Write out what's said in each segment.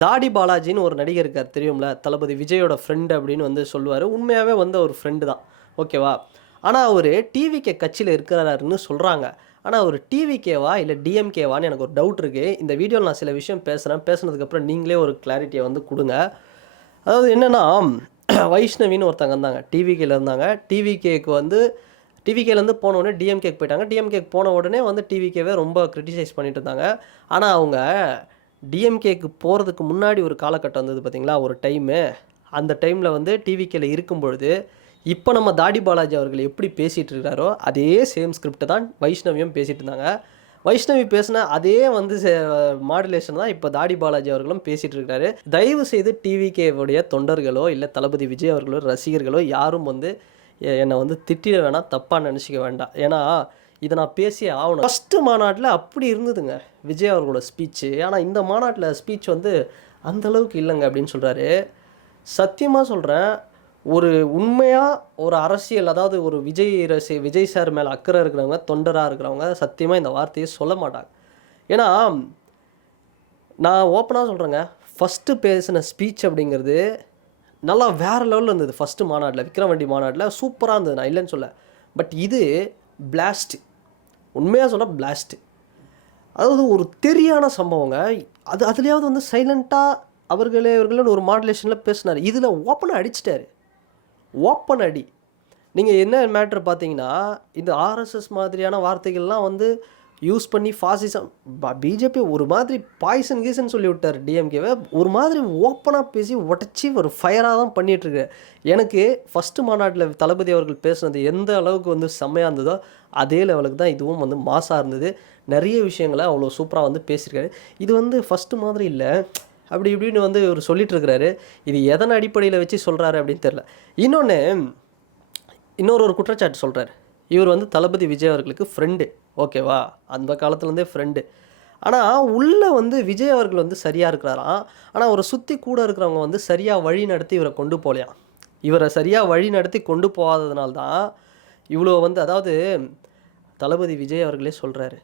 தாடி பாலாஜின்னு ஒரு நடிகர் இருக்கார் தெரியும்ல? தளபதி விஜயோட ஃப்ரெண்ட் அப்படின்னு வந்து சொல்லுவாரு. உண்மையாவே வந்து ஒரு ஃப்ரெண்டு தான். ஓகேவா? ஆனா அவரு டிவிகே கட்சியில இருக்கிறாருன்னு சொல்றாங்க. ஆனா அவரு டிவிகேவா? இல்ல டிஎம்கேவான்னு எனக்கு ஒரு டவுட் இருக்கு. இந்த வீடியோல நான் சில விஷயம் பேசுறேன். பேசுனதுக்கப்புறம் நீங்களே ஒரு கிளாரிட்டிய வந்து குடுங்க. அதாவது என்னன்னா, வைஷ்ணவின்னு ஒருத்தங்க இருந்தாங்க. டிவிகேல இருந்தாங்க. டிவிகேக்கு வந்து டிவிகேலேருந்து போன உடனே டிஎம்கேக்கு போயிட்டாங்க. டிஎம்கேக்கு போன உடனே வந்து டிவிகேவை ரொம்ப கிரிட்டிசைஸ் பண்ணிட்டு இருந்தாங்க. ஆனா அவங்க டிஎம்கேக்கு போகிறதுக்கு முன்னாடி ஒரு காலகட்டம் வந்தது பார்த்தீங்களா? ஒரு டைமு. அந்த டைமில வந்து டிவிகேல இருக்கும்பொழுது, இப்ப நம்ம தாடி பாலாஜி அவர்கள் எப்படி பேசிட்டு இருக்கிறாரோ, அதே சேம் ஸ்கிரிப்ட் தான் வைஷ்ணவியும் பேசிட்டு இருந்தாங்க. வைஷ்ணவி பேசின அதே வந்து மாடுலேஷன் தான் இப்ப தாடி பாலாஜி அவர்களும் பேசிட்டு இருக்காரு. தயவு செய்து டிவிகேவுடைய தொண்டர்களோ, இல்ல தளபதி விஜய் அவர்களோ, ரசிகர்களோ யாரும் வந்து என்ன வந்து திட்டிட வேணாம், தப்பா நெனச்சுக்க வேண்டாம். ஏன்னா, இத நான் பேசியே ஆவணும். ஃபர்ஸ்ட்டு மாநாட்ல அப்படி இருந்ததுங்க, விஜய் அவர்களோட ஸ்பீச்சு. ஆனா இந்த மாநாட்ல ஸ்பீச் வந்து அந்த அளவுக்கு இல்லங்க அப்படின்னு சொல்றாரு. சத்தியமா சொல்றேன், ஒரு உண்மையா ஒரு அரசியல் அதாவது ஒரு விஜய் சார் மேல அக்கறை இருக்கிறவங்க, தொண்டரா இருக்கிறவங்க சத்தியமா இந்த வார்த்தைய சொல்ல மாட்டாங்க. ஏன்னா, நான் ஓப்பனா சொல்றேங்க, ஃபர்ஸ்ட்டு பேசின ஸ்பீச் அப்படிங்கிறது நல்லா வேற லெவல்ல இருந்தது. ஃபர்ஸ்ட்டு மாநாட்ல, விக்கிரவாண்டி மாநாட்ல சூப்பரா இருந்தது. நான் இல்லன்னு சொல்லல. பட் இது பிளாஸ்ட். உண்மையா சொன்னா பிளாஸ்ட். அதாவது ஒரு தெரியான சம்பவங்க. அதுலயாவது வந்து சைலன்ட்டா அவர்கள்ன்னு ஒரு மாடுலேஷன்ல பேசினாரு. இதுல ஓப்பனா அடிச்சுட்டாரு. ஓப்பன் அடி. நீங்க என்ன மேட்டர் பார்த்தீங்கன்னா, இந்த ஆர்எஸ்எஸ் மாதிரியான வார்த்தைகள்லாம் வந்து யூஸ் பண்ணி ஃபாசிசம் பிஜேபி ஒரு மாதிரி பாய்சன் கீசன் சொல்லி விட்டார் டிஎம்கேவை. ஒரு மாதிரி ஓப்பனா பேசி உடைச்சி ஒரு ஃபயரா தான் பண்ணிட்டுருக்காரு. எனக்கு ஃபர்ஸ்ட்டு மாநாட்டில தளபதி அவர்கள் பேசுனது எந்த அளவுக்கு வந்து செம்மையா இருந்ததோ, அதே லெவலுக்கு தான் இதுவும் வந்து மாஸா இருந்தது. நெறைய விஷயங்கள அவ்வளோ சூப்பரா வந்து பேசியிருக்காரு. இது வந்து ஃபர்ஸ்ட்டு மாதிரி இல்ல. அப்படி இப்படின்னு வந்து இவரு சொல்லிட்டு இருக்கிறாரு. இது எதன் அடிப்படையில வச்சு சொல்றாரு அப்படின்னு தெரியல. இன்னொன்னு இன்னொரு குற்றச்சாட்டு சொல்றாரு. இவர் வந்து தளபதி விஜய் அவர்களுக்கு ஃப்ரெண்டு. ஓகேவா? அந்த காலத்துலேருந்தே ஃப்ரெண்டு. ஆனா, உள்ள வந்து விஜய் அவர்கள் வந்து சரியா இருக்கிறாராம். ஆனா, அவர சுத்தி கூட இருக்கிறவங்க வந்து சரியா வழி நடத்தி இவர கொண்டு போலயாம். இவர சரியா வழி நடத்தி கொண்டு போகாததுனால தான், இவ்வளோ வந்து அதாவது தளபதி விஜய் அவர்களே சொல்றாரு.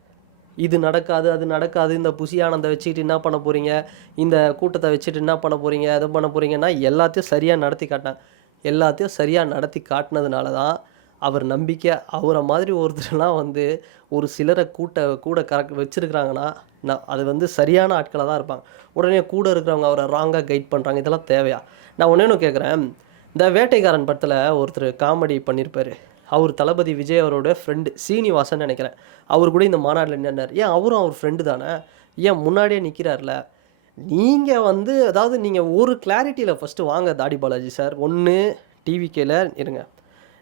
இது நடக்காது, அது நடக்காது. இந்த புசி ஆனந்த வச்சுக்கிட்டு என்ன பண்ண போறீங்க? இந்த கூட்டத்த வச்சுட்டு என்ன பண்ண போறீங்க? அது பண்ண போறீங்கன்னா, எல்லாத்தையும் சரியா நடத்தி காட்டினாங்க. எல்லாத்தையும் சரியா நடத்தி காட்டுனதுனால தான், அவர் நம்பிக்கையா அவர மாதிரி ஒருத்தர்லாம் வந்து ஒரு சிலர கூட வச்சிருக்கிறாங்கன்னா, அது வந்து சரியான ஆட்களா தான் இருப்பாங்க. உடனே கூட இருக்கிறவங்க அவர ராங்கா கைட் பண்றாங்க. இதெல்லாம் தேவையா? நான் ஒண்ணே ஒண்ணு கேட்குறேன். இந்த வேட்டைக்காரன் படத்துல ஒருத்தர் காமெடி பண்ணியிருப்பாரு. அவரு தளபதி விஜய் அவரோட ஃப்ரெண்டு சீனிவாசன் நெனைக்கிறேன். அவரு கூட இந்த மாநாட்ல நின்னாரு. ஏன் அவரும் அவர் ஃப்ரெண்டு தானே! ஏன் முன்னாடியே நிக்கிறார்ல. நீங்க வந்து அதாவது நீங்க ஒரு கிளாரிட்டில ஃபர்ஸ்ட்டு வாங்க தாடி பாலாஜி சார். ஒண்ணு டிவிகேல இருங்க.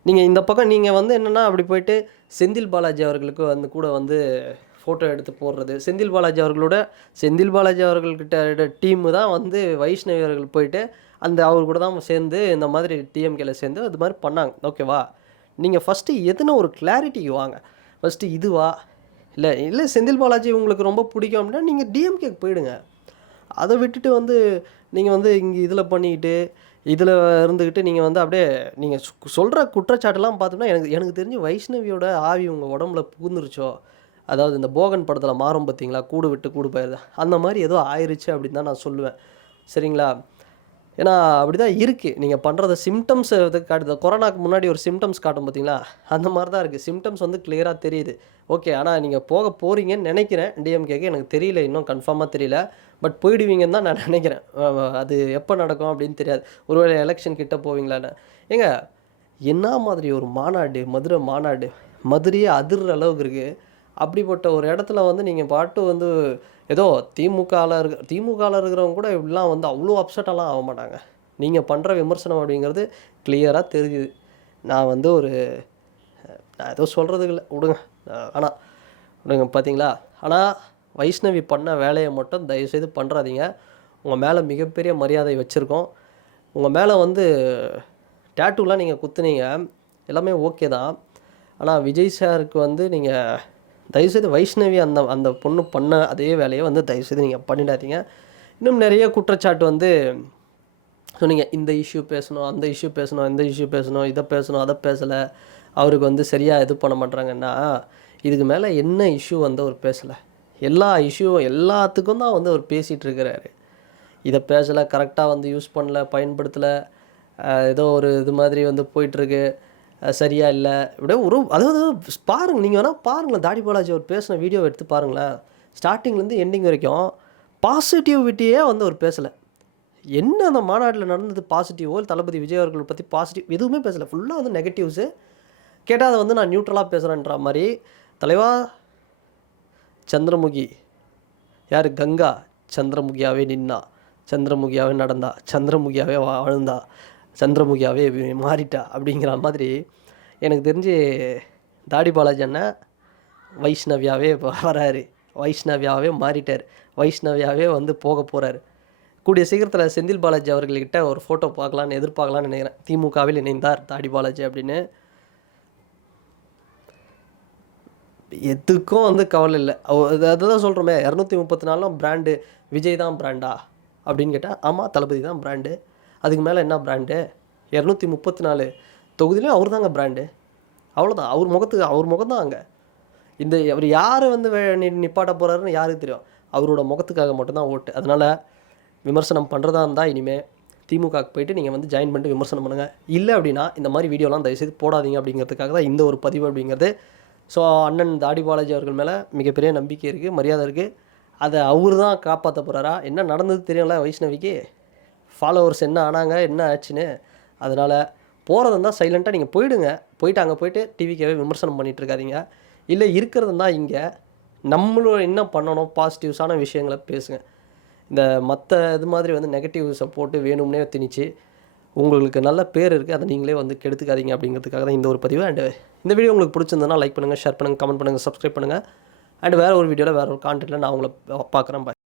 நீங்க இந்த பக்கம் நீங்க வந்து என்னன்னா, அப்படி போயிட்டு செந்தில் பாலாஜி அவர்களுக்கு வந்து கூட வந்து ஃபோட்டோ எடுத்து போடுறது. செந்தில் பாலாஜி அவர்கள்கிட்ட டீமு தான் வந்து வைஷ்ணவி அவர்கள் போயிட்டு, அவர் கூட தான் சேர்ந்து இந்த மாதிரி டிஎம்கேல சேர்ந்து அது மாரி பண்ணாங்க. ஓகேவா? நீங்க ஃபர்ஸ்ட்டு எதுன ஒரு கிளாரிட்டிக்கு வாங்க. ஃபர்ஸ்ட்டு இதுவா? இல்ல செந்தில் பாலாஜி உங்களுக்கு ரொம்ப பிடிக்கும் அப்படின்னா, நீங்க டிஎம்கேக்கு போயிடுங்க. அத விட்டுட்டு வந்து, நீங்க வந்து இங்க இதில பண்ணிக்கிட்டு, இதில இருந்துகிட்டு நீங்க வந்து அப்படியே நீங்க சொல்ற குற்றச்சாட்டெல்லாம் பார்த்தோம்னா, எனக்கு எனக்கு தெரிஞ்சு வைஷ்ணவியோட ஆவி உங்க உடம்புல புகுந்துருச்சோ! அதாவது இந்த போகன் படத்தில மாறும் பார்த்தீங்களா? கூடு விட்டு கூடு போயிறது. அந்த மாரி ஏதோ ஆயிருச்சு அப்படின்னு தான் நான் சொல்லுவேன். சரிங்களா? ஏன்னா, அப்படிதான் இருக்கு. நீங்க பண்றத சிம்ப்டம்ஸ் இது காட்டுது. கொரோனாக்கு முன்னாடி ஒரு சிம்ப்டம்ஸ் காட்டும் பார்த்தீங்களா? அந்த மாரி தான் இருக்கு. சிம்ப்டம்ஸ் வந்து கிளியரா தெரியுது. ஓகே. ஆனா நீங்க போக போறீங்கன்னு நெனைக்கிறேன் டிஎம்கேக்கு. எனக்கு தெரியல. இன்னும் கன்ஃபார்மா தெரியல. பட் போயிடுவீங்கன்னு தான் நான் நெனைக்கிறேன். அது எப்ப நடக்கும் அப்படின்னு தெரியாது. ஒருவேளை எலக்ஷன் கிட்ட போவீங்களான்னு. ஏங்க என்னா மாதிரி ஒரு மாநாடு, மதுரை மாநாடு. மதுரையே அதிர்ற அளவுக்கு இருக்கு. அப்படிப்பட்ட ஒரு இடத்துல வந்து நீங்க பாட்டு வந்து ஏதோ திமுகல இருக்கிறவங்க கூட இப்படிலாம் வந்து அவ்வளோ அப்செட்டாலாம் ஆக மாட்டாங்க. நீங்க பண்ற விமர்சனம் அப்படிங்கிறது கிளியரா தெரியுது. நான் வந்து ஒரு நான் ஏதோ சொல்றதுக்கு இல்ல. விடுங்க. வேணாம். விடுங்க பார்த்தீங்களா? ஆனா வைஷ்ணவி பண்ண வேலைய மட்டும் தயவுசெய்து பண்றாதீங்க. உங்க மேல மிகப்பெரிய மரியாதை வச்சிருக்கோம். உங்க மேல வந்து டாட்டூலாம் நீங்க குத்துனீங்க. எல்லாமே ஓகே தான். ஆனா விஜய் சாருக்கு வந்து நீங்க தயவுசெய்து வைஷ்ணவி அந்த அந்த பொண்ணு பண்ண அதே வேலைய வந்து தயவுசெய்து நீங்க பண்ணிடாதீங்க. இன்னும் நெறைய குற்றச்சாட்டு வந்து சொன்னீங்க. இந்த இஷ்யூ பேசணும், அந்த இஷ்யூ பேசணும், இந்த இஷ்யூ பேசணும், இத பேசணும், அத பேசல. அவருக்கு வந்து சரியா இது பண்ண மாட்றாங்கன்னா, இதுக்கு மேல என்ன இஷ்யூ வந்து அவர் பேசல? எல்லா இஷ்யூவும் எல்லாத்துக்கும் தான் வந்து அவர் பேசிட்டு இருக்கிறாரு. இதை பேசலை, கரெக்டாக வந்து யூஸ் பண்ணல, பயன்படுத்தலை, ஏதோ ஒரு இது மாதிரி வந்து போயிட்டுருக்கு, சரியா இல்லை இப்படியே ஒரு அதாவது பாருங்கள், நீங்கள் வேணால் பாருங்களேன், தாடி பாலாஜி அவர் பேசின வீடியோ எடுத்து பாருங்களேன். ஸ்டார்டிங்லேருந்து எண்டிங் வரைக்கும் பாசிட்டிவிட்டியே வந்து அவர் பேசலை. என்ன அந்த மாநாட்டில் நடந்தது பாசிட்டிவோ, தளபதி விஜய் அவர்கள் பற்றி பாசிட்டிவ் எதுவுமே பேசலை. ஃபுல்லாக வந்து நெகட்டிவ்ஸு. கேட்டால் அதை வந்து நான் நியூட்ரலாக பேசுகிறேன்ற மாதிரி. தலைவா சந்திரமுகி யார்? கங்கா சந்திரமுகியாகவே நின்னா, சந்திரமுகியாகவே நடந்தா, சந்திரமுகியாகவே வாழ்ந்தா, சந்திரமுகியாகவே மாறிட்டா அப்படிங்கிற மாதிரி. எனக்கு தெரிஞ்சு தாடி பாலாஜி அண்ணன் வைஷ்ணவியாகவே வராரு, வைஷ்ணவியாகவே மாறிட்டார், வைஷ்ணவியாகவே வந்து போக போகிறாரு. கூடிய சீக்கிரத்தில் செந்தில் பாலாஜி அவர்கள்கிட்ட ஒரு ஃபோட்டோ பார்க்கலான்னு எதிர்பார்க்கலான்னு நினைக்கிறேன். திமுகவில் இணைந்தார் தாடி பாலாஜி அப்படின்னு. எதுக்கும் வந்து கவலை இல்லை. அதுதான் சொல்கிறோமே, 234 பிராண்டு விஜய் தான் பிராண்டா அப்படின்னு கேட்டால் ஆமாம், தளபதி தான் பிராண்டு. அதுக்கு மேலே என்ன பிராண்டு? 234 தொகுதியிலையும் அவர் தாங்க பிராண்டு. அவ்வளோதான். அவர் முகம் தான் அங்கே. அவர் யார் வந்து நிப்பாட்ட போகிறாருன்னு யாருக்கு தெரியும்? அவரோட முகத்துக்காக மட்டும்தான் ஓட்டு. அதனால் விமர்சனம் பண்ணுறதா இருந்தால் இனிமேல் திமுகவுக்கு போயிட்டு நீங்கள் வந்து ஜாயின் பண்ணிட்டு விமர்சனம் பண்ணுங்கள். இல்லை அப்படின்னா இந்த மாதிரி வீடியோலாம் தயவுசெய்து போடாதீங்க அப்படிங்கிறதுக்காக தான் இந்த ஒரு பதிவு அப்படிங்கிறது. ஸோ அண்ணன் தாடி பாலாஜி அவர்கள் மேலே மிகப்பெரிய நம்பிக்கை இருக்குது, மரியாதை இருக்குது. அதை அவர் தான் காப்பாற்ற போகிறாரா? என்ன நடந்தது தெரியும்ல வைஷ்ணவிக்கு, ஃபாலோவர்ஸ் என்ன ஆனாங்க, என்ன ஆச்சுன்னு. அதனால் போகிறது இருந்தால் சைலண்ட்டாக நீங்கள் போயிடுங்க. போயிட்டு அங்கே போயிட்டு டிவிக்காகவே விமர்சனம் பண்ணிகிட்டு இருக்காதீங்க. இல்லை இருக்கிறது தான் இங்கே நம்மளும் என்ன பண்ணணும், பாசிட்டிவ்ஸான விஷயங்களை பேசுங்க. இந்த மற்ற இது மாதிரி வந்து நெகட்டிவ்ஸை போட்டு வேணும்னே திணிச்சு உங்களுக்கு நல்ல பேர் இருக்குது, அதை நீங்களே வந்து கெடுத்துக்காதீங்க அப்படிங்கிறதுக்காக தான் இந்த ஒரு பதிவு. அண்டு இந்த வீடியோ உங்களுக்கு பிடிச்சிருந்ததுன்னா லைக் பண்ணுங்கள், ஷேர் பண்ணுங்கள், கமெண்ட் பண்ணுங்கள், சப்ஸ்கிரைப் பண்ணுங்கள். அண்ட் வேறு ஒரு வீடியோவில் வேறு ஒரு கான்டென்ட்டில் நான் உங்களை பார்க்குறேன்.